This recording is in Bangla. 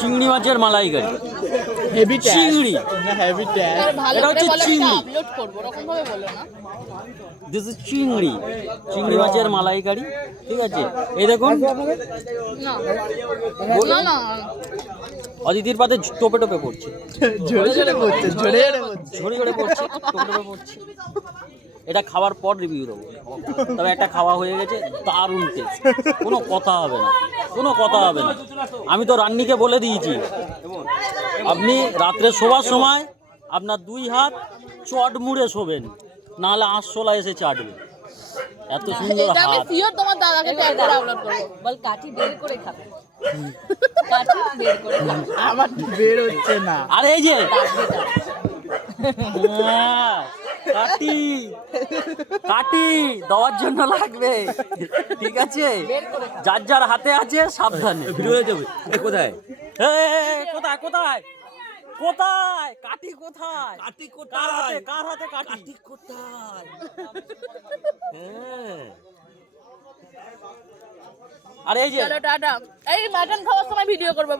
চিংড়ি মাছের মালাইকারি। হেভি চিংড়ি না হেভি ট্যাগ। এটা হচ্ছে চিংড়ি। আপলোড করব এরকম ভাবে বলো না। দিস ইজ চিংড়ি, চিংড়ি মাছের মালাইকারি। ঠিক আছে, এই দেখুন না না না অদিতির পাতে টোপে টোপে পড়ছে, ঝরে ঝরে পড়ছে, ঝরে ঝরে পড়ছে। ঝরে ঝরে পড়ছে, টোপে টোপে পড়ছে। এটা খাওয়ার পর রিভিউ দেবো, তবে একটা খাওয়া হয়ে গেছে, দারুণ টেস্ট, কোনো কথা হবে না, কোনো কথা হবে না। আমি তো রান্নিকে বলে দিয়েছি, আপনি রাত্রে শোবার সময় আপনার 2 হাত চট মুড়ে শোবেন, নাহলে আঁশশোলা এসে চাটবে। এত সুন্দর এটা আমি হাত। সিওর তোমার দাদাকে ট্যাগ করে আপলোড করব। বল কাঠি বের করে খাবে, কাঠি বের করে খাবে। আমার বের হচ্ছে না। আর এই যে কাটি কাটি দেওয়ার জন্য লাগবে, ঠিক আছে? যার যার হাতে আছে সাবধানে ভিডিও হয়ে যাবে। কোথায় কোথায় কোথায় কোথায় কাটি কোথায়? কাটি কোথায়? কার হাতে কাটি কোথায়? হ্যাঁ। আর এই যে চলো টাটা। এই মাটন খাওয়ার সময় ভিডিও করবো।